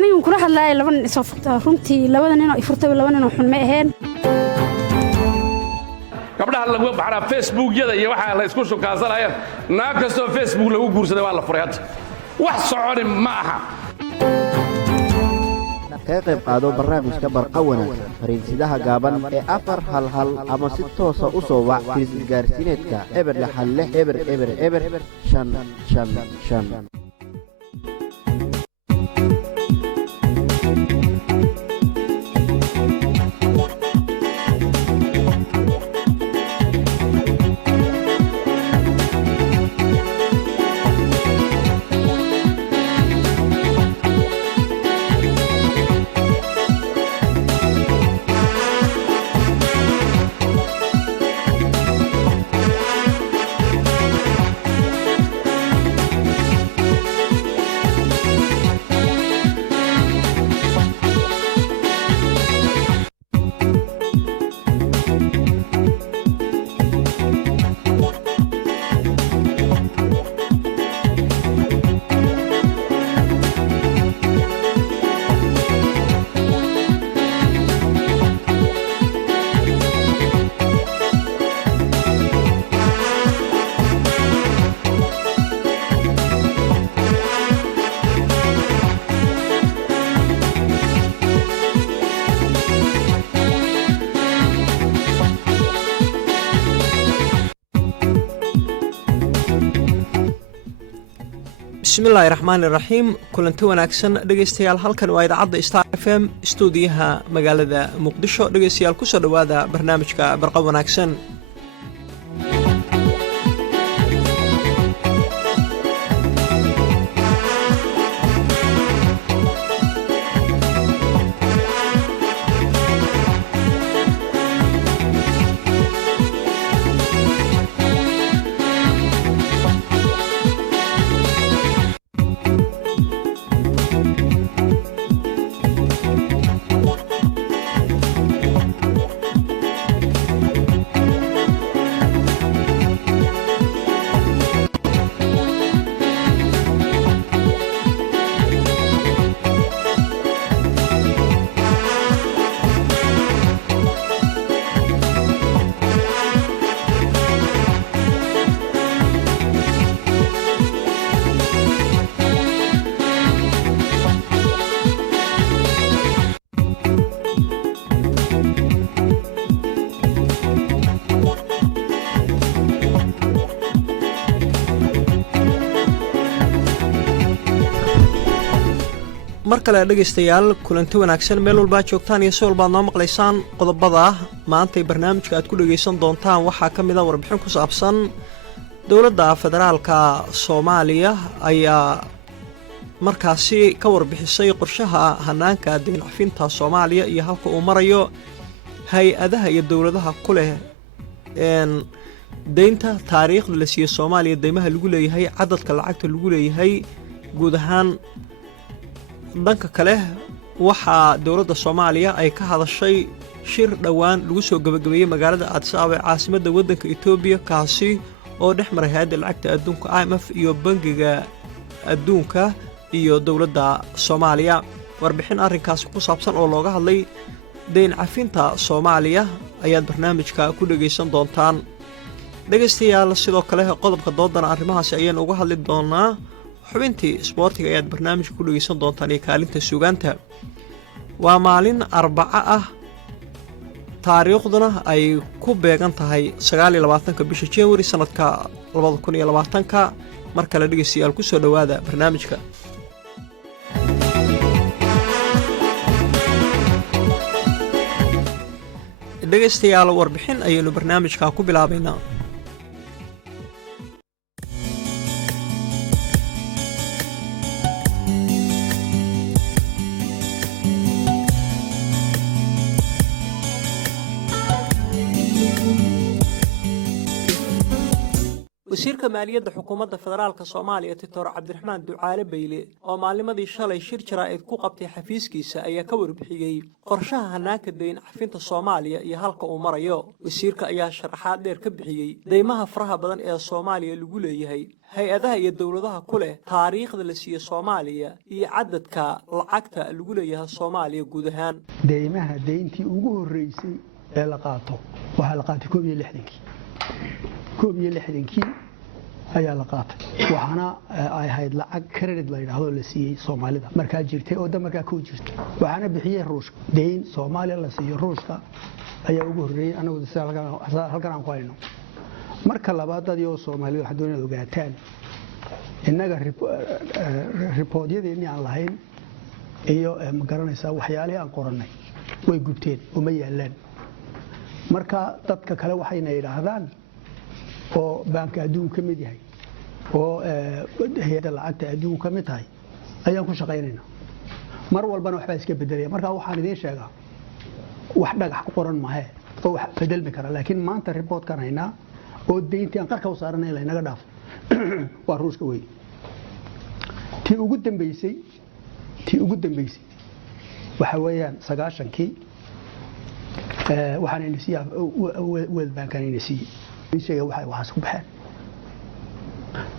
anigu kula hadlaay laba nin soo furta runtii labada nin oo ifurtay laba nin oo xun ma aheen gabdhaha lagu baxraa Facebook-yada iyo waxa la isku shukaasanayaan naag kastoo Facebook lagu guursaday waa la furay hadda wax soconi ma aha ka qayb qaado barnaamijka barqa wanaagsan fariinsidaha gaaban ee 4 ama si toos ah u soo wac isgaarsiineedka eber eber eber eber 555. bismillaahi raxmaani raxiim kulanti wanaagsan dhegaystayaal halkan waa idaacadda Star FM stuudiyaha magaalada Muqdisho dhegaystayaal ku soo dhawaada barnaamijka barqa wanaagsan markale dhageystayaal kulanti wanaagsan meel walba joogtaan iyo soo walba noo maqlaysaan qodobada maanta ee barnaamijka aad ku dhageysan doontaan waxa kamid ah warbixin ku saabsan dawladda federaalka Soomaaliya ayaa markaasi ka warbixisay qorshaha hanaanka deyn cafinta Soomaaliya iyo halka uu marayo hay-adaha iyo dawladaha ku leh deynta taariikhda la siiyay Soomaaliya deymaha lagu leeyahay cadadka lacagta lagu leeyahay guud ahaan dhanka kale waxa dawladda Soomaaliya ay ka hadashay shir dhawaan lagu soo gabagabeeyay magaalada Addis Ababa ee caasimadda waddanka Itoobiya kaasi oo dhexmaray hay'adda lacagta adduunka IMF iyo bangiga adduunka iyo dawladda Soomaaliya warbixin arrinkaas ku saabsan oo looga hadlay deyn cafinta Soomaaliya ayaad barnaamijka ku dhageysan doontaan dhageystayaal sidoo kale qodobka doodana arrimahaas ayaan uga hadli doonaa xubintii isboortiga ayaad barnaamijka ku dhageysan doontaan iyo kaalinta suugaanta waa maalin Arbaca ah taariikhduna ay ku beegan tahay 29 bisha January sanadka 2020 marka la dhageystayaal ku soo dhawaada barnaamijka dhageystayaal warbixin ayaynu barnaamijka ku bilaabaynaa wasiirka maaliyadda xukuumadda federaalka Soomaaliya Dr. Cabdiraxmaan Ducaale Beyle oo maalimadii shalay shir jaraa'id ku qabtay xafiiskiisa ayaa ka warbixiyay qorshaha hanaanka deyn cafinta Soomaaliya iyo halka uu marayo. Wasiirka ayaa sharaxaad dheer ka bixiyay deymaha faraha badan ee Soomaaliya lagu leeyahay, hay-adaha iyo dawladaha ku leh taariikhda la siiyay Soomaaliya iyo cadadka lacagta lagu leeyahay Soomaaliya guud ahaan. deymaha deyntii ugu horeysay ee la qaato waxa la qaatay 1960 ayaa la qaatay waxaana ay ahayd lacag credit la yiraahdo la siiyay Soomaalida markaa jirtay oo markaa ku jirtay waxaana bixiyay Ruushka deyn Soomaaliya la siiyay Ruushka ayaa ugu horeeyay anagu halkan aan ku hayno marka labaad dadii Soomaaliya waxa doonayaan ogaataan innaga report-yadeennii aan lahayn iyo ma garanaysaa waxyaalaha aan qoranay way gubteen uma yaalaan marka dadka kale waxayna yiraahdaan oo banka adduunka ka mid yahay oo hay'adda lacagta adduunka ka mid tahay ayaan ku shaqaynaynaa mar walbana waxba iska bedelaya marka waxaan idin sheegaa wax dhagax ku qoran maahe oo wax bedelmi kara laakiin maanta report-kan haynaa oo deyntii aan qarka u saaranay la inaga dhaafo waa Ruushka weey tii ugu dambeysay waxa weeyaan 90kii waxaan inisiyaa World Bank aan inisiyaa waxaas ku baxeen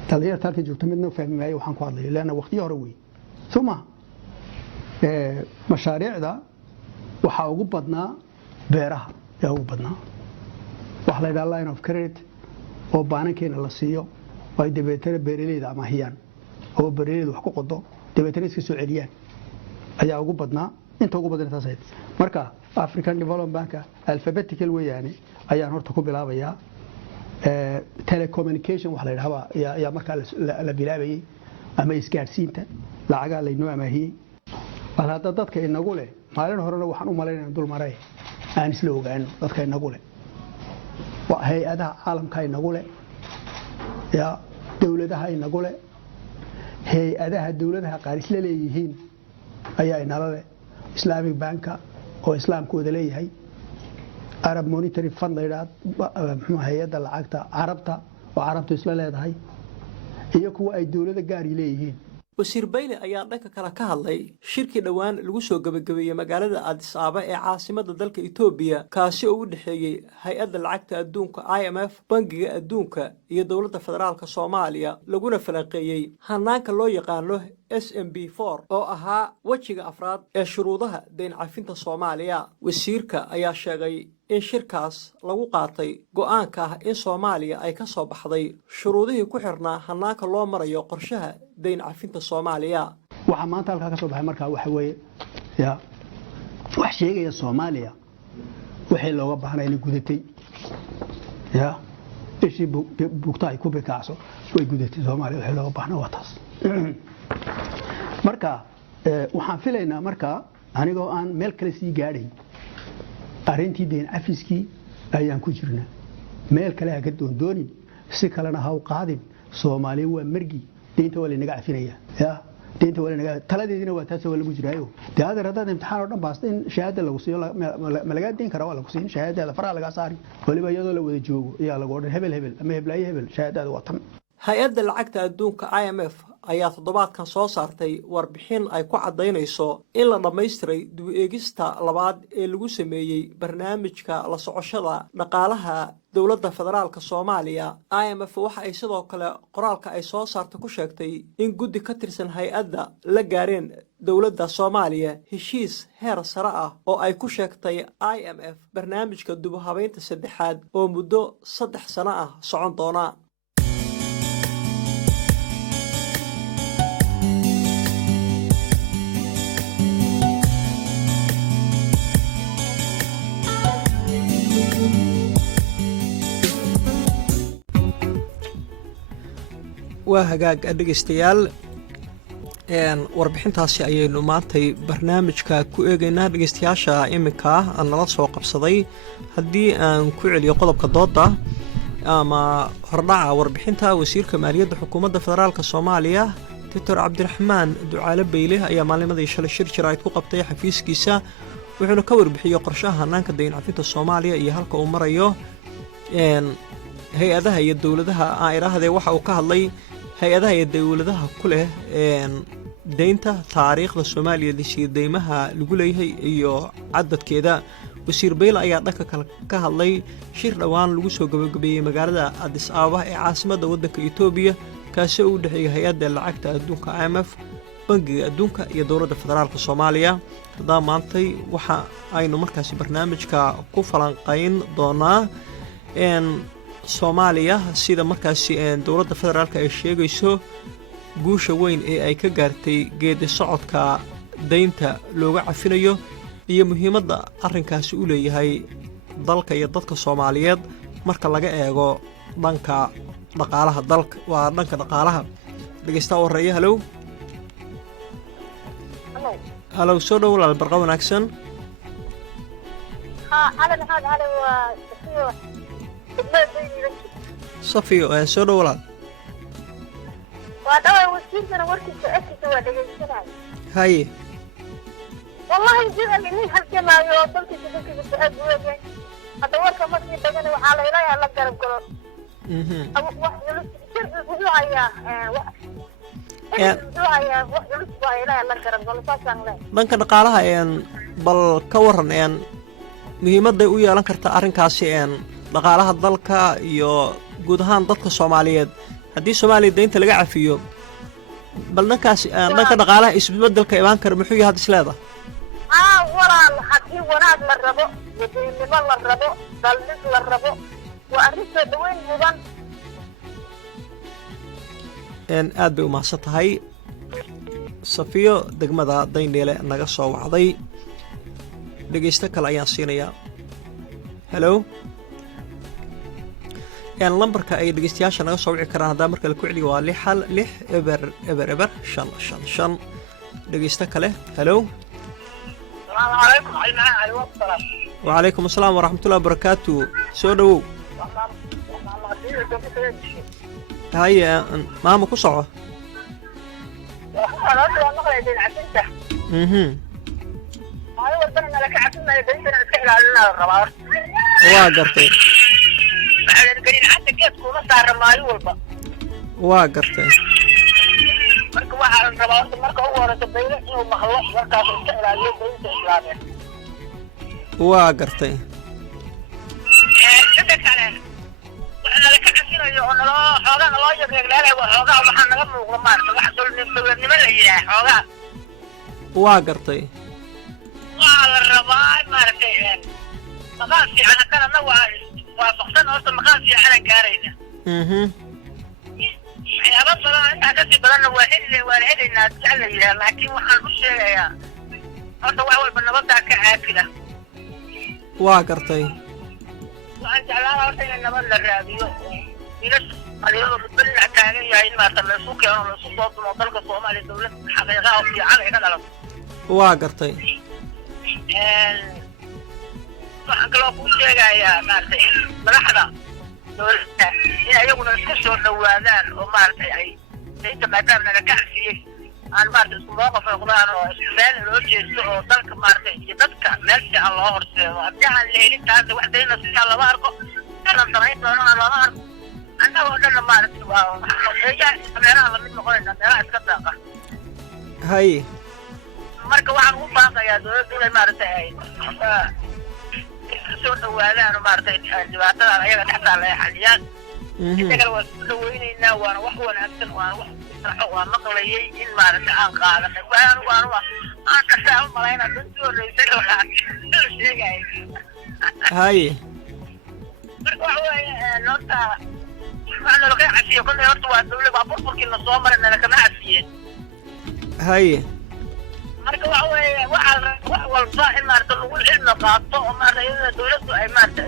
taliyaha halka joogto midna fahmay waxaan ku hadlay leena waqtiyo hore weey suma mashaariicda waxa ugu badnaa beeraha yaa ugu badnaa wax la yiraahdo line of credit oo baanankeena la siiyo way dabeetana beeraleyda ama hiyaan oo beeraleyda wax ku qodo dabeetana iska soo celiyaan ayaa ugu badnaa inta ugu badan taasay marka African Development Bank alphabetical weeyani ayaan horta ku bilaabayaa telecommunication wax la yiraahdo ayaa marka la bilaabayay ama isgaarsiinta lacaga la inoo amaahiyay walaal dadka inagu leh maalin horena waxaan u maleynayaa dul maray aan isla ogaano dadka inagu leh waa hay'adaha caalamka inagu leh ya dawladaha inagu leh hay'adaha dawladaha qaar isla leeyihiin ayaa inala leh Islamic Bank oo islaamkooda leeyahay Arab Monetary Fund la yiraahdo hay'adda lacagta Carabta isla leedahay iyo kuwa ay dawladda gaar leeyihiin. wasiir Beyle ayaa dhanka kale ka hadlay shirkii dhawaan lagu soo gabagabeeyay magaalada Addis Ababa ee caasimadda dalka Itoobiya kaasi oo u dhaxeeyay hay'adda lacagta adduunka IMF bangiga adduunka iyo dawladda federaalka Soomaaliya laguna falanqeeyay hanaanka loo yaqaano SMB4 oo ahaa wajiga afraad ee shuruudaha deyn cafinta Soomaaliya. Wasiirka ayaa sheegay in shirkaas lagu qaatay go'aanka ah in Soomaaliya ay ka soo baxday shuruudihii ku xirnaa hanaanka loo marayo qorshaha deyn cafinta Soomaaliya. waxa maanta halka ka soo baxay marka waxa weeye wax sheegaya Soomaaliya wixii looga baahnaa in gudatay ishii bugtaay ku bikaaso way gudatay Soomaaliya wixii looga baahnaa waa taas marka waxaan filaynaa marka anigoo aan meel kale sii gaadhay arintii deyn cafiskii ayaan ku jirnaa meel kale ha ka doondoonin si kalena ha u qaadin Soomaaliya waa margi deynta wala inaga cafinaya deynta wala inaga taladeedina waa taas wala lagu jiraayo taada radada imtixaan oo dhan baasta in shahaada lagu siiyo ma laga deyn karo wala ku siin shahaadada faraha laga saari waliba iyadoo la wada joogo ayaa lagu odhan hebel ama heblaay hebel shahaadada waa tan. hay-adda lacagta adduunka IMF ayaa toddobaadkan soo saartay warbixin ay ku cadaynayso in la dhammaystiray dib u eegista labaad ee lagu sameeyay barnaamijka la socoshada dhaqaalaha dawladda federaalka Soomaaliya. IMF waxa ay sidoo kale qoraalka ay soo saartay ku sheegtay in guddi ka tirsan hay-adda la gaareen dawladda Soomaaliya heshiis heer sare ah oo ay ku sheegtay IMF barnaamijka dib u habeynta saddexaad oo muddo 3 sano ah socon doona. waa hagaag dhegeystayaal warbixintaasi ayaynu maantay barnaamijka ku eegaynaa. dhegeystayaasha iminka aan nala soo qabsaday haddii aan ku celiyo qodobka dooda ama hordhaca warbixinta wasiirka maaliyadda xukuumadda federaalka Soomaaliya Dr. Cabdiraxmaan Ducaale Beyle ayaa maalmadii shalay shir jaraa'id ku qabtay xafiiskiisa wuxuuna ka warbixiyay qorshaha hanaanka deyn cafinta Soomaaliya iyo halka uu marayo hay-adaha iyo dowladaha aan idhaahdee waxa uu ka hadlay hay-adaha iyo dowladaha ku leh deynta taariikhda soomaaliya lishiya deymaha lagu leeyahay iyo cadadkeeda. wasiir beyle ayaa dhanka kale ka hadlay shir dhowaan lagu soo gabagabeeyey magaalada addis ababa ee caasimadda waddanka etoobiya kaasi oo u dhexeeya hay-adda lacagta adduunka IMF, bangiga adduunka iyo dowladda federaalka soomaaliya. haddaba maantay waxa aynu markaasi barnaamijka ku falanqayn doonaa soomaaliya sida markaasi dowladda federaalka ay sheegayso guusha weyn ee ay ka gaartay geedi socodka deynta looga cafinayo iyo muhiimadda arrinkaasi u leeyahay dalka iyo dadka Soomaaliyeed marka laga eego dhanka dhaqaalaha dalka. waa dhanka dhaqaalaha. dhegeysta wareeya. halow soo dhow walaal, barqa wanaagsan. safiyo soo dhow walaal. haye والله جينا اللي هالجماعة يوصل في سبيل الأبواب هذا ورقة ما في بدنا وعلى لا يلا قرب قرب أبو واحد يلص شرب الجوع يا واحد الجوع يا واحد يلص لا يلا قرب قرب فاشان لا dhanka dhaqaalaha bal ka waran muhiimadda u yeelan karta arrinkaasi dhaqaalaha dalka iyo guud ahaan dadka Soomaaliyeed haddii Soomaaliya deynta laga cafiyo. bal dhankaasi dhanka dhaqaalaha isbeddelka imaan kara muxuu yahay isleeda. ولا حكي وناد للربو يدين لبل للربو ضلت للربو وأريد دوين مبان aad bay u mahadsan tahay safiyo degmada Dayndheele naga soo wacday. dhegeysta kale ayaan siinayaa. hello lambarka ay dhegeystayaasha naga soo wici karaan haddaa marka la ku celiyo waa 6 dhegeysta kale. hello السلام عليكم. وعليكم السلام ورحمة الله وبركاته. soo dhawow. haye maama ku soco. waa gartay. waa gartay. marka waxa la rabaa marka ugu horeysa bayla inuu maqlo markaas iska ilaaliyo deynta islaamiga. waa gartay. inta kale waxaa la ka casinayo oo xoogaa loo yeegleelay xoogaa waxa naga muuqda maarta wax dowladnimo la yiraahdo xoogaa. waa gartay. waxa la rabaa maartay maqaas fiican kana waa faqsan oo maqaas fiican gaarayna. waxyaaba badan intaa kasii badanna waa helaynaa jecel yahay laakiin waxaan u sheegayaa horta wax walba nabadaa ka caafila. waa gartay. waxaan jeclaan horta in nabad la raadiyo wiilasha Soomaaliyeed oo balla taagan yahay in maarta la isku keeno la isku soo dumo dalka Soomaaliya dawlad xaqiiqa oo fiican ay ka dhalato. waa gartay. waxaan kaloo kuu sheegayaa maartay madaxda dowladda in ayaguna isku soo dhawaadaan oo maartay ay deynta maadaama laga kacfiyey aan maartay isku mowqif noqdaan oo meel loo jeesto oo dalka maartay iyo dadka meel fiican loo horseedo. haddii aan la helin taasi wax deyna sidaa lama arko inaan samayn doono aan lama arko annagoo dhanna maartay waa meelaha lamid noqonayna meelaha iska daaqa. haye marka waxaan ugu baaqayaa dowladda inay maartay ay soo dhawaadaan maartay dhibaatada ayaga dhextaala ay xaliyaan. inta kale waa soo dhawaynaynaa waana wax wanaagsan waana wax saxo waa maqlayay in maartay aan qaadanay aan kastaa malayna dadkii horreysay waxaa sheegay. haye marka waxa weeye horta waxaa laga cafiyo kolley horta waa dawlad waa burburkii la soo maray nalakama cafiyeen. haye marka waxa weeye wax walba in maarta lagu cilmi qaato oo maarta iyada dawladdu ay maarta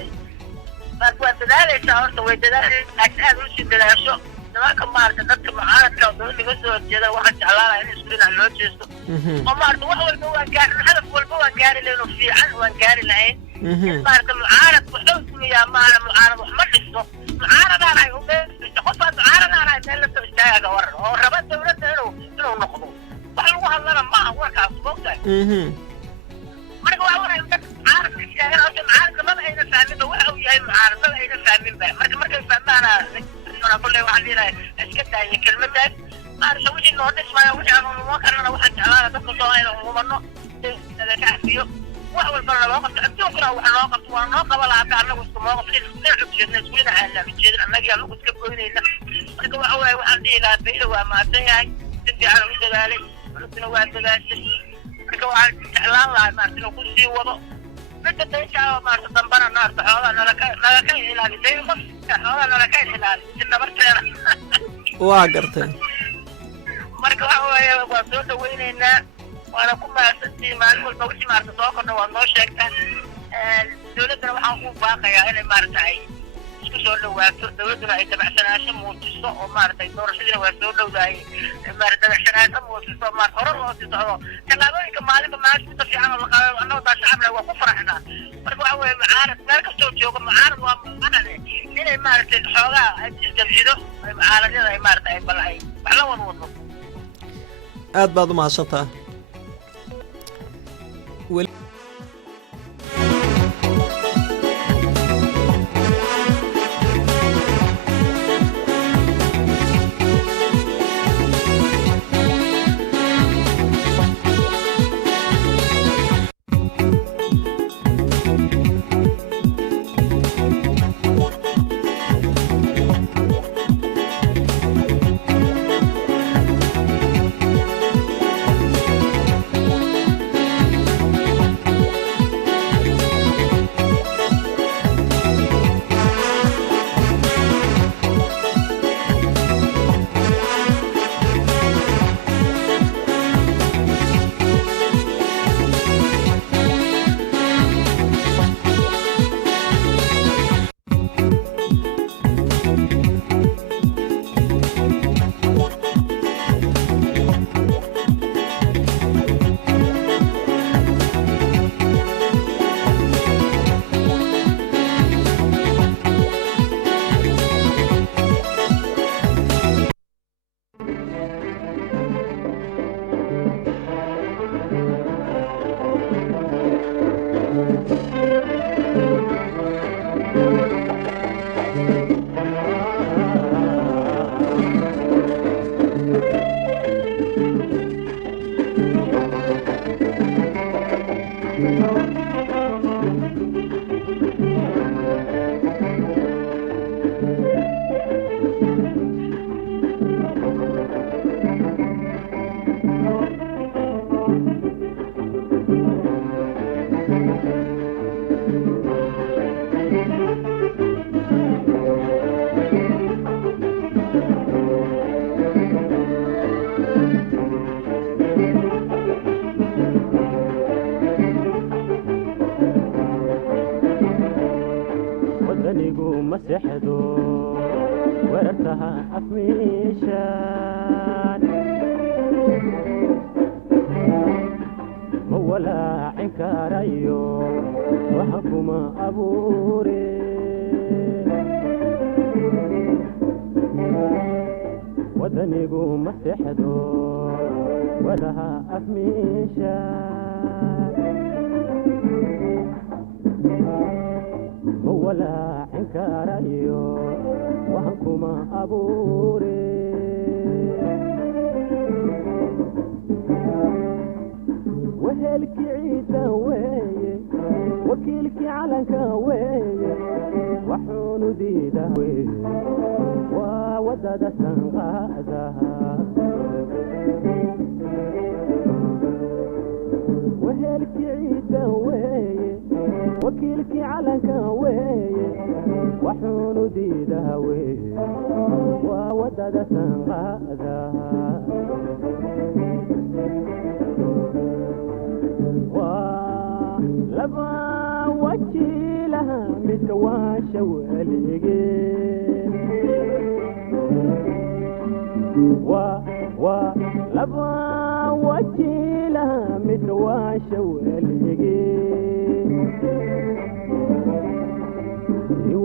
waa dadaalaysaa horta way dadaalaysaa aad u sii dadaasho nimanka maarta dadka mucaaradka oo dawladda ka soo horjeeda waxaan jeclaanahay in isku dhinac loo jeesto oo maarta wax walba waan gaarin hadaf walba waan gaari lahayn oo fiican waan gaari lahayn. maarta mucaarad wuxuu sameeyaa maana mucaarad wax ma dhisto mucaaradaan ay ubeesto qofaa mucaaradaan ay meel la soo istaaga waran oo raba dawladda inuu noqdo wax lagu hadlana maaha warkaas moogtahay. marka waa waray dadka mucaaradka sheegan horta mucaaradka maba ayna fahmin waxa uu yahay mucaaradada ayna fahmin ba markay fahmaana أنا أقول له واحد هنا أسكت عن كلمتك ما أرسل وجه إنه هدف ما وجه أنا ما كان أنا واحد على دكتور صاير ومنه هذا كافيه وأول مرة وقفت أتوقع وقفت وأنا قبل أتعلم واستمرار في نلعب جنس وين على بتجد أنا جالس أقول كيف هنا أقول أول واحد إلى بيله وما تيجي تدي على وجه ذلك ولكن واحد ذلك أقول واحد تعلم ما أرسل كل شيء وضع بدأ تيجي ما أرسل تنبنا الناس هذا أنا لك إلى بيته waa gartay marka waxa weeye waa soo dhaweynaynaa waana ku mahadsantihiin maalin walba wixii maarta soo kordha waad noo sheegtaan dowladdana waxaan ku baaqayaa inay maaragtay isku soo dhawaato dowladduna ay dabacsanaasho muujiso oo maaragtay doorashadiina waa soo dhowdaayey maaragtay dabacsanaasho muujiso maarta hore loo sii socdo tallaabooyinka maalinba maalinta fiican oo la qaado annagoo taa shacabna waa ku faraxnaa marka waxa weeye mucaarad meel kastoo jooga mucaarad waa mucaarade inay maaragtay xoogaa isdabcido mucaaradyada ay maaragtay bal ay wax la wadwado aad baad u mahadsantaha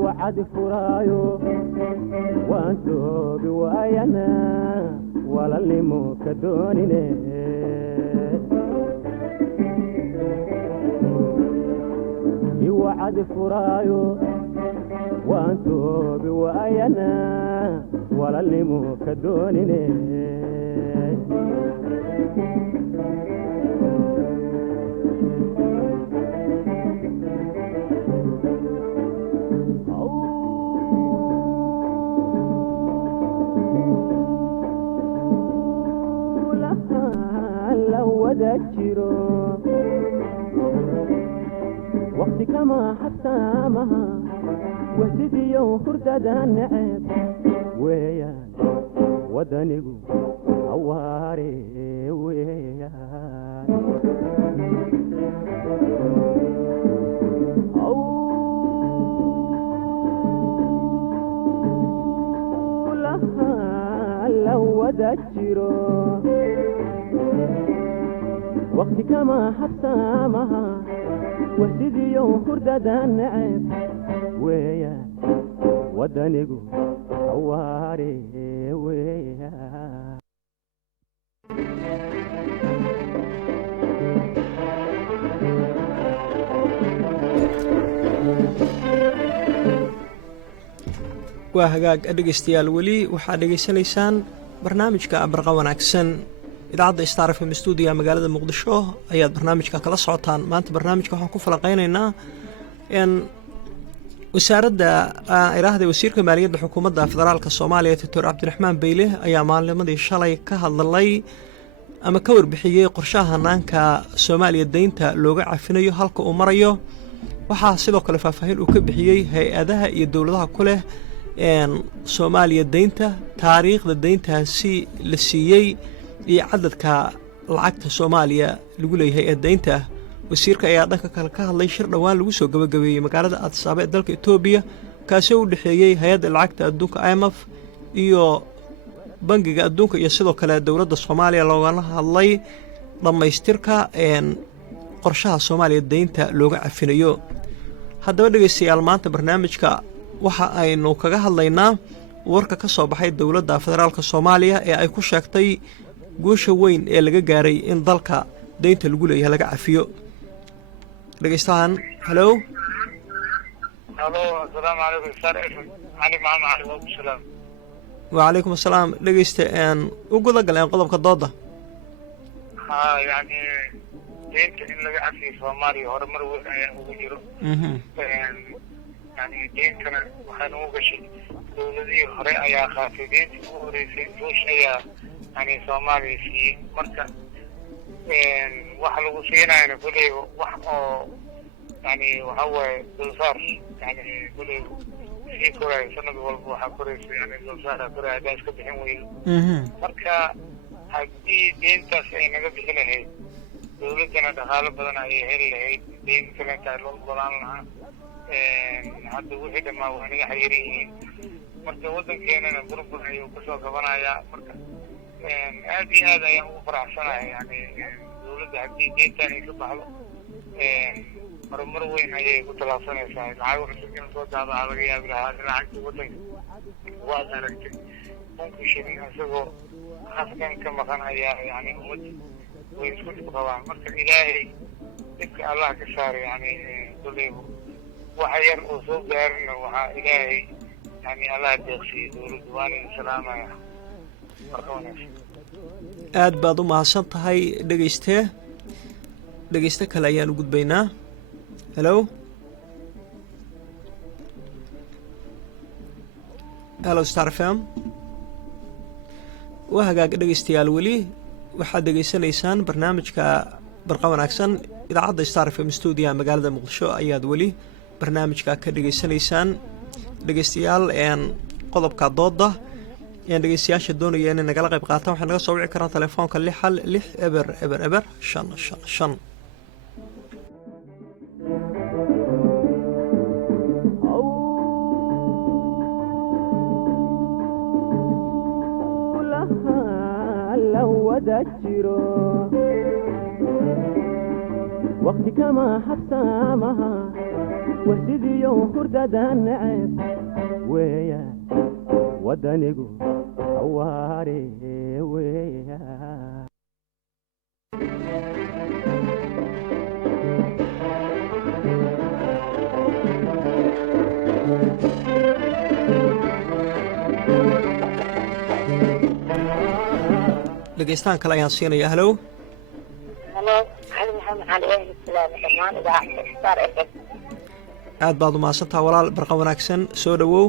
وعد فرايو وانتو بوايانا ولا اللي مكدونيني وعد فرايو وانتو بواينا ولا اللي مكدونني ذكروا وقت كما حسامها وسيدي يوم خرداد النعيب ويا ودنيقو عواري ويا لها لو ذكروا وقت كما حسامها وسيدي يوم خرداد النعيب ويا ودنيقو عواري ويا waa hagaag dhegeystayaal weli waxaad dhegeysanaysaan barnaamijka barqa wanaagsan idaacadda Star FM studio magaalada Muqdisho ayaad barnaamijka kala socotaan maanta barnaamijka waxaan ku falaqeynaynaa in wasaaradda wasiirka maaliyadda xukuumadda federaalka Soomaaliya Dr. Cabdiraxmaan Beyle ayaa maalmadii shalay ka hadlay ama ka warbixiyay qorshaha hanaanka Soomaaliya deynta looga cafinayo halka uu marayo waxaa sidoo kale faahfaahin uu ka bixiyay hay'adaha iyo dawladaha ku leh Soomaaliya deynta taariikhda deyntaasi la siiyay iyo cadadka lacagta Soomaaliya lagu leeyahay ee deynta wasiirka ayaa dhanka kale ka hadlay shir dhawaan lagu soo gabagabeeyay magaalada Addis Ababa ee dalka Itoobiya kaasoo u dhaxeeyay hay'adda lacagta adduunka IMF iyo bangiga adduunka iyo sidoo kale dawladda Soomaaliya loogana hadlay dhamaystirka qorshaha Soomaaliya deynta looga cafinayo haddaba dhageystayaal maanta barnaamijka waxa aynu kaga hadlaynaa warka ka soo baxay dawladda federaalka Soomaaliya ee ay ku sheegtay guusha weyn ee laga gaaray in dalka deynta lagu leeyahay laga cafiyo dhageystahan hello assalaamu calaykum sir ali maxamed cali wasalaam wa calaykum assalaam dhageysta u guda galeen qodobka dooda yani deynta in laga cafiyo Soomaaliya horumar weyn ayaa ugu jiro يعني دينتنا وحنا وقشي دولدي هري أيا خافدين وريسي فوش أيا يعني سومالي في مركا وحلو فينا يعني كله وح يعني وهو دولار يعني كله في كوري سنة والبوحة كوري يعني دولار كوري عداش كبحين ويل مركا هدي دينتا سينا قبحين هي دولتنا دخالة بدنا هي دينتنا تعلم بلانها hadda wixii dhamaa waa naga xayiran yihiin marka waddankeenana burbur ayuu kasoo kabanayaa marka aad iyo aad ayaan ugu faraxsanahay yani dawladda haddii deyntan ay ka baxdo horumar weyn ayay ku tallaabsanaysaa lacag cusub in soo daabaca laga yaabi lahaa lacagta waddanka waad aragtay kunka shilin isagoo haskan ka maqan ayaa yani ummadda way isku dhib qabaan marka ilaahay dhibka allah ka saaray yani kuleybu وحير وصوب دارنا وها إلهي يعني الله يدخسي دولد وانا سلامة يا aad baad u mahadsan tahay dhegeyste kale ayaan u gudbaynaa hello Star FM waa hagaag dhegeystayaal weli waxaad degeysanaysaan barnaamijka barqa wanaagsan idaacadda Star FM studio magaalada Muqdisho ayaad weli barnaamijka ka dhageysanaysaan dhageystayaal qodobka dooda dhageystayaasha doonaya inay nagala qayb qaataan waxay naga soo wici karaan telefoonka 6 eber 555 وقت كما حسامها وسيدي يوم خرداد النعيب ويا ودنيقو عواري ويا dhegaystaan kale ayaan siinaya. halow halo cali maxamed cali ahli salaam dhammaan idaacadda star fm aad baad u mahadsantaha walaal barqa wanaagsan soo dhowow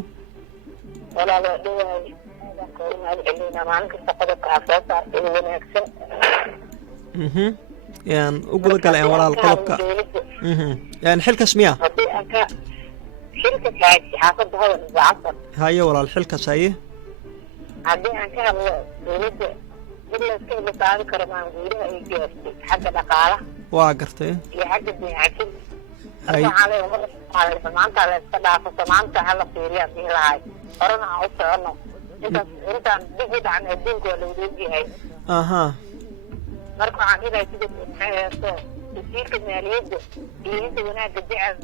walaalo dhawaay mahad celina maalin kasta qodobka aa soo saartay wanaagsan yaan u guda galay walaal qodobka yaan xilkas miya haddii aan ka xilka kaaj xaafadda hodan idaacadda haye walaal xilkas haye haddii aan ka hadlo dowladda mid la iska ilaabi karo maan gudaha ay gaartay xagga dhaqaalaha waa gartay iyo xagga bini'aadamka maanta la iska dhaafo maanta hala fiiriya hadii lahay horena aan u socono intaan dib u dhacna adduunka waa lawada ogyahay marka waxaan ilahay sida maxay heesto wasiirka maaliyadda iyo inta wanaagga jecel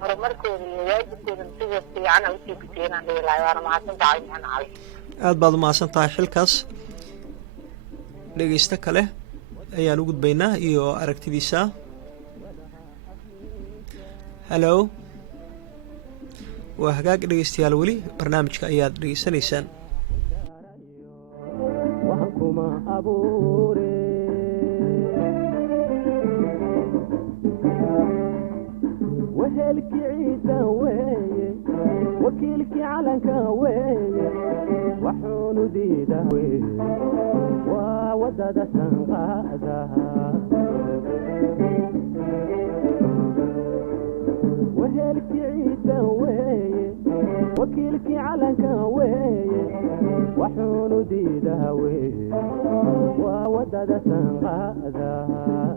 horumarkooda iyo waajibkooda sida fiican a usii kuteenaan dhihi lahay waana mahadsantahay maxan cali aad baad u mahadsan tahay xilkaas dhegaysto kale ayaan u gudbaynaa iyo aragtidiisa. halow waa hagaag dhegaystayaal weli barnaamijka ayaad dhegaysanaysaan. wakiilkii calanka weeye waxuunu diida waa wadada sanqaadaha wehelkii ciida weeye wakiilkii calanka weeye waxuunu diidaha weeye waa wadada sanqaadaha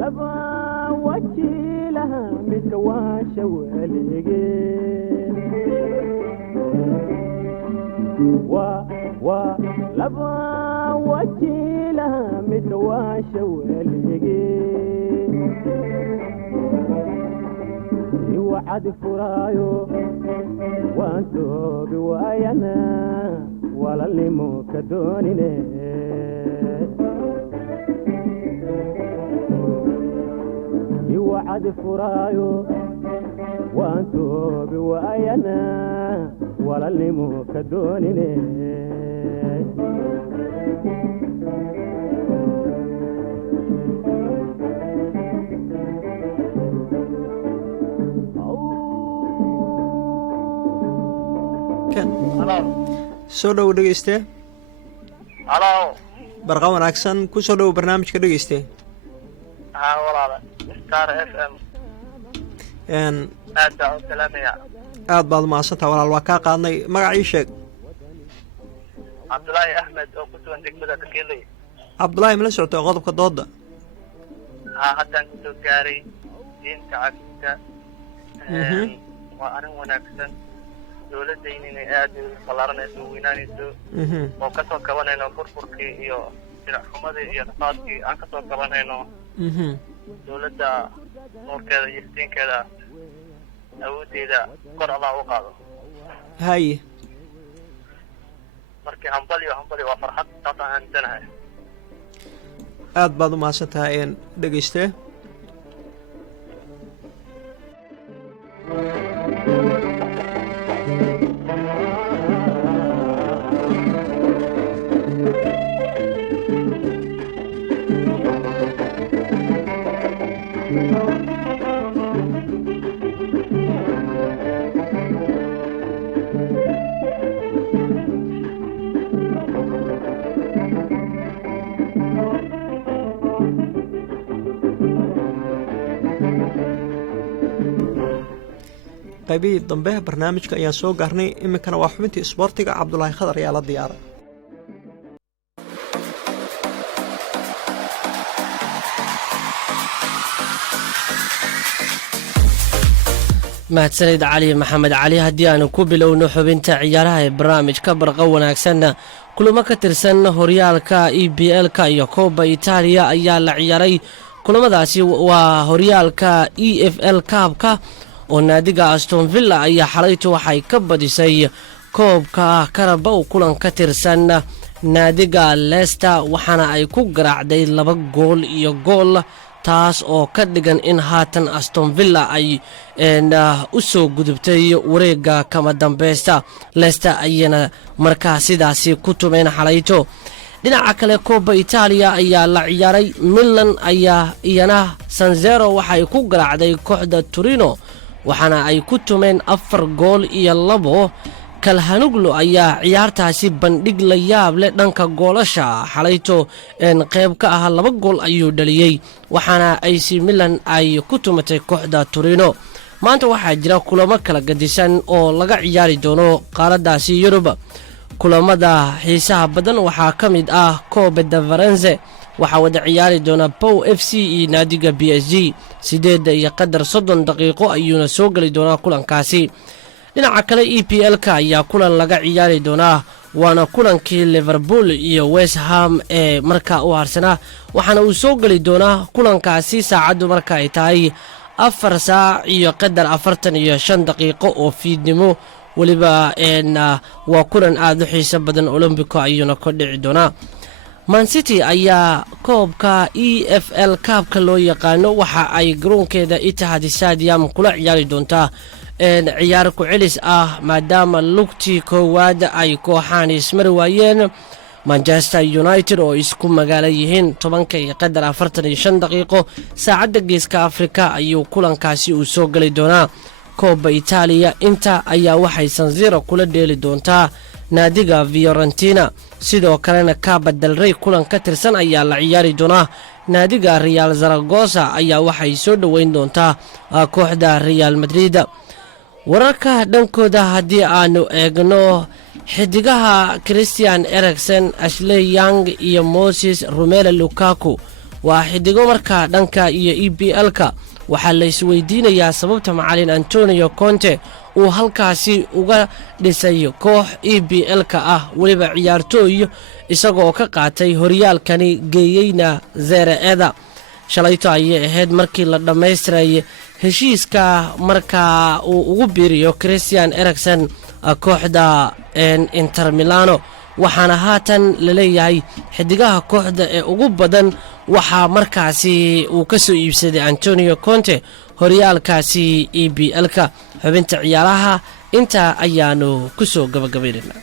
laba wajiilaha midka waasha weligeen laba wajiilaha midka waasha weligeen iwacadi furaayo waan toobi waayana walalnimo ka doonine iwacadi furaayo waan toobi waayana walalnimo ka doonine soo dhow dhegayste. halo barqa wanaagsan ku soo dhow barnaamijka dhegayste. haa walaala star fm aad baa u salaamaya. aad baad u mahadsantaha walaal waa kaa qaadnay magac ii sheeg. cabdulaahi axmed oo ku sugan degmada kakeley. cabdulaahi ma la socotay qodobka dooda? haa haddaan kusoo gaaray diinta cafiska waa arrin wanaagsan dowladdaynina aad ballaaranayso weynaanayso oo kasoo kabanayno burburkii iyo diracxumadii iyo rafaadkii aan kasoo kabanayno dowladda nuurkeeda iyo iftiinkeeda awooddeeda kor allah u qaado. haye markii hambali waa farxad taasaan aaminsanahay. aad baad u mahadsan tahay dhegayste. qaybihii dambe barnaamijka ayaan soo gaarnay iminkana waa xubintii isboortiga cabdulaahi khadar ayaa la diyaaray. mahadsanid cali maxamed cali. haddii aanu ku bilowno xubinta ciyaaraha ee barnaamijka barqa wanaagsanna kulamo ka tirsan horyaalka EPL-ka iyo kooba Itaaliya ayaa la ciyaaray. kulamadaasi waa horyaalka EFL Cup-ka oo naadiga Aston Villa ayaa xalaytu waxay ka badisay koobka Carabao kulan ka tirsan naadiga Leicester waxaana ay ku garaacday 2 gool iyo gool taas oo ka dhigan in haatan aston villa ay u soo gudubtay wareegga kama dambaysta leicester ayana markaa sidaasi ku tumeen xalayto dhinaca kale Coppa Italia ayaa la ciyaaray Milan ayaa iyana San Siro waxay ku garaacday kooxda Torino waxaana ay ku tumeen 4-2 Calhanoglu ayaa ciyaartaasi bandhig la yaab leh dhanka goolasha xalayto qayb ka ah 2 gool ayuu dhaliyay waxaana AC Milan ay ku tumatay kooxda Torino maanta waxaa jira kulamo kala gadisan oo laga ciyaari doono qaaradaasi Yurub kulamada xiisaha badan waxaa ka mid ah Coppa da Firenze waxaa wada ciyaari doona Pau FC iyo naadiga PSG 8:30 daqiiqo ayuuna soo gali doonaa kulankaasi dhinaca kale EPL-ka ayaa kulan laga ciyaari doonaa waana kulankii Liverpool iyo West Ham ee markaa u harsanaa waxaana uu soo gali doonaa kulankaasi saacadu marka ay tahay 4:45 daqiiqo oo fiidnimo waliba waa kulan aad u xiiso badan Olympico ayuuna ka dhici doonaa Man City ayaa koobka EFL Cup-ka loo yaqaano waxa ay garoonkeeda Etihad Stadium kula ciyaari doontaa ciyaar ku celis ah maadaama lugtii koowaad ay kooxaan ismari waayeen Manchester United oo isku magaalo yihiin 10:45 daqiiqo saacadda geeska Afrika ayuu kulankaasi u soo gali doonaa Coppa Italia inta ayaa waxay San Siro kula dheeli doontaa naadiga Fiorentina sidoo kalena Coppa del Rey kulan ka tirsan ayaa la ciyaari doonaa naadiga Real Zaragoza ayaa waxay soo dhaweyn doontaa kooxda Real Madrid wararka dhankooda haddii aanu eegno xidigaha Christian Eriksen Ashley Young iyo Moses Romelu Lukaku waa xidigo markaa dhanka iyo EPL-ka waxaa la isweydiinayaa sababta macallin Antonio Conte uu halkaasi uga dhisay koox EPL-ka ah waliba ciyaartooy isagoo ka qaatay horyaalkani geeyeyna Serie-A shalayto ayay ahayd markii la dhammaystiray heshiiska markaa uu ugu biiriyo Christian Eriksen kooxda Inter Milano waxaana haatan la leeyahay xidigaha kooxda ee ugu badan waxaa markaasi uu ka soo iibsaday Antonio Conte horyaalkaasi EPL-ka xubinta ciyaaraha inta ayaanu ku soo gabagabaynaa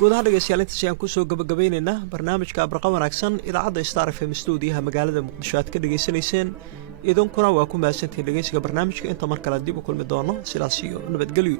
gudaha dhegeystayaal intaasi aan kusoo gabagabaynaynaa barnaamijka abraqa wanaagsan idaacadda Star FM stuudiyaha magaalada Muqdisho aad ka dhageysanayseen idinkuna waa ku mahadsantihiin dhegeysiga barnaamijka inta mar kale dib u kulmi doono sidaas iyo nabadgelyo